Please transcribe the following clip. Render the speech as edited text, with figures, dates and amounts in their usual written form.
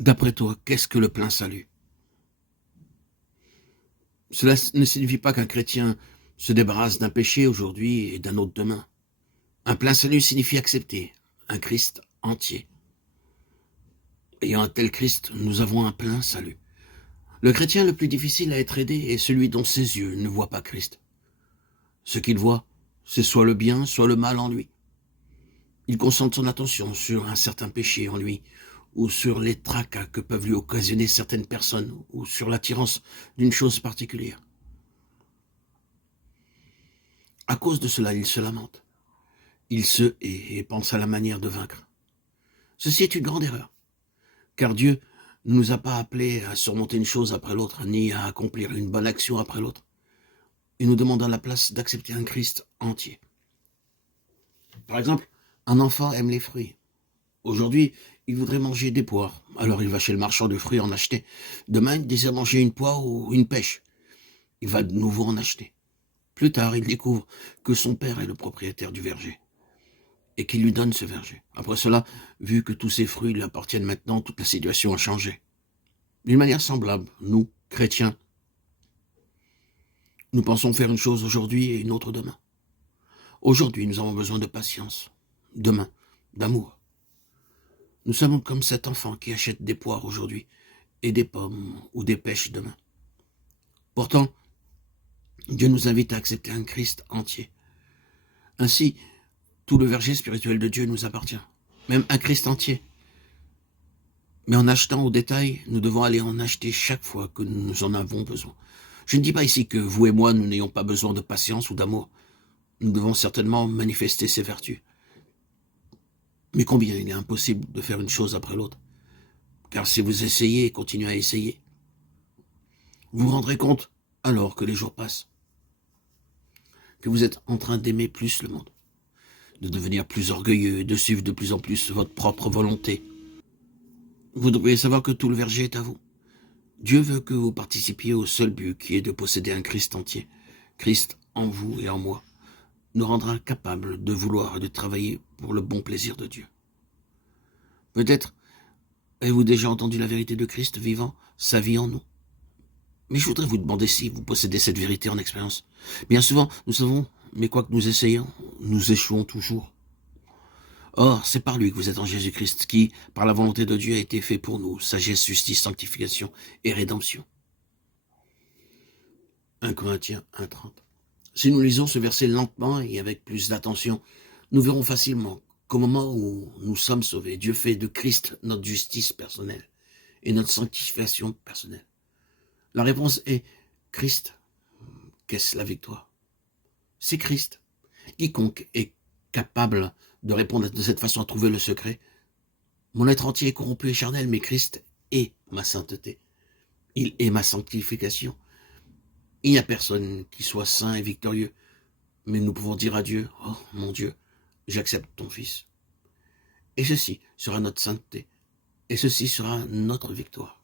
D'après toi, qu'est-ce que le plein salut? Cela ne signifie pas qu'un chrétien se débarrasse d'un péché aujourd'hui et d'un autre demain. Un plein salut signifie accepter un Christ entier. Ayant un tel Christ, nous avons un plein salut. Le chrétien le plus difficile à être aidé est celui dont ses yeux ne voient pas Christ. Ce qu'il voit, c'est soit le bien, soit le mal en lui. Il concentre son attention sur un certain péché en lui, ou sur les tracas que peuvent lui occasionner certaines personnes, ou sur l'attirance d'une chose particulière. À cause de cela, il se lamente. Il se hait et pense à la manière de vaincre. Ceci est une grande erreur, car Dieu ne nous a pas appelés à surmonter une chose après l'autre, ni à accomplir une bonne action après l'autre. Il nous demande à la place d'accepter un Christ entier. Par exemple, un enfant aime les fruits. Aujourd'hui, il voudrait manger des poires, alors il va chez le marchand de fruits en acheter. Demain, il désire manger une poire ou une pêche. Il va de nouveau en acheter. Plus tard, il découvre que son père est le propriétaire du verger et qu'il lui donne ce verger. Après cela, vu que tous ces fruits lui appartiennent maintenant, toute la situation a changé. D'une manière semblable, nous, chrétiens, nous pensons faire une chose aujourd'hui et une autre demain. Aujourd'hui, nous avons besoin de patience. Demain, d'amour. Nous sommes comme cet enfant qui achète des poires aujourd'hui et des pommes ou des pêches demain. Pourtant, Dieu nous invite à accepter un Christ entier. Ainsi, tout le verger spirituel de Dieu nous appartient, même un Christ entier. Mais en achetant au détail, nous devons aller en acheter chaque fois que nous en avons besoin. Je ne dis pas ici que vous et moi, nous n'ayons pas besoin de patience ou d'amour. Nous devons certainement manifester ces vertus. Mais combien il est impossible de faire une chose après l'autre. Car si vous essayez et continuez à essayer, vous vous rendrez compte, alors que les jours passent, que vous êtes en train d'aimer plus le monde, de devenir plus orgueilleux, de suivre de plus en plus votre propre volonté. Vous devriez savoir que tout le verger est à vous. Dieu veut que vous participiez au seul but qui est de posséder un Christ entier. Christ en vous et en moi nous rendra capables de vouloir et de travailler pour le bon plaisir de Dieu. Peut-être avez-vous déjà entendu la vérité de Christ vivant sa vie en nous. Mais je voudrais vous demander si vous possédez cette vérité en expérience. Bien souvent, nous savons, mais quoi que nous essayions, nous échouons toujours. Or, c'est par lui que vous êtes en Jésus-Christ, qui, par la volonté de Dieu, a été fait pour nous, sagesse, justice, sanctification et rédemption. 1 Corinthiens 1,30. Si nous lisons ce verset lentement et avec plus d'attention, nous verrons facilement qu'au moment où nous sommes sauvés, Dieu fait de Christ notre justice personnelle et notre sanctification personnelle. La réponse est Christ. Qu'est-ce la victoire? C'est Christ. Quiconque est capable de répondre de cette façon à trouver le secret. Mon être entier est corrompu et charnel, mais Christ est ma sainteté. Il est ma sanctification. Il n'y a personne qui soit saint et victorieux, mais nous pouvons dire à Dieu, « Oh mon Dieu, j'accepte ton Fils. » Et ceci sera notre sainteté, et ceci sera notre victoire.